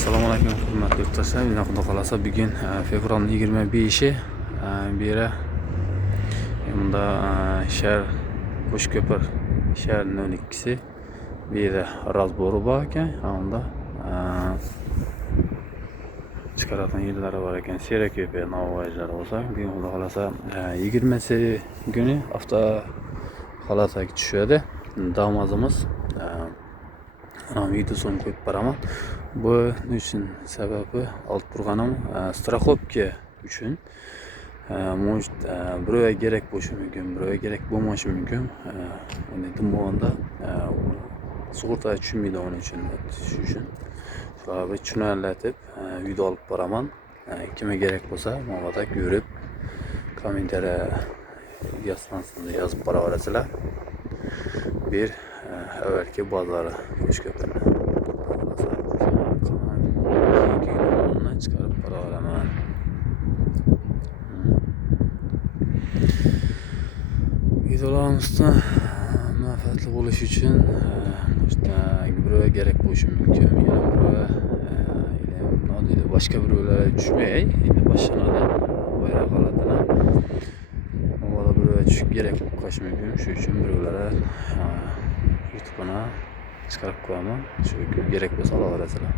Assalomu alaykum hurmatli yurtdoshlar. Meni xudo xolasa bugun fevralning 25-i beri bunda shahar Qo'shko'pir shaharining 12si bu yerda razbori bor ekan. Unda chiqaradigan yerlari bor ekan. Serako'pa navoiylar bo'lsa, bugun xudo xolasa 20si kuni hafta xolataga tushadi. Damazimiz videosini qo'yib beraman. Bu uchun sababi olib turganim страховка uchun. Может, birovga kerak bo'lishi mumkin, birovga kerak bo'lmashi mumkin. Endi bo'lganda sug'urta tushunmaydi uning uchun. Shu uchun shularni tushunarlatib video olib boraman. Kimga kerak bo'lsa, menga ko'rib kommentariya yozib boraverasizlar. Bir avvalgi bozori Qo'shko'pirni chiqarib boraveraman. Videolarimizda manfaatli bo'lishi uchun birovga kerak bo'lishi mumkin. Yana birovga boshqa birovlarga tushmay, endi boshqalarga bayroq holatini avvalo birovga tushib kerak bo'lib qolishi mumkin. Shu uchun birovlarga YouTube'ni chiqarib qo'yaman. Shu kerak bo'lsa olaverasizlar.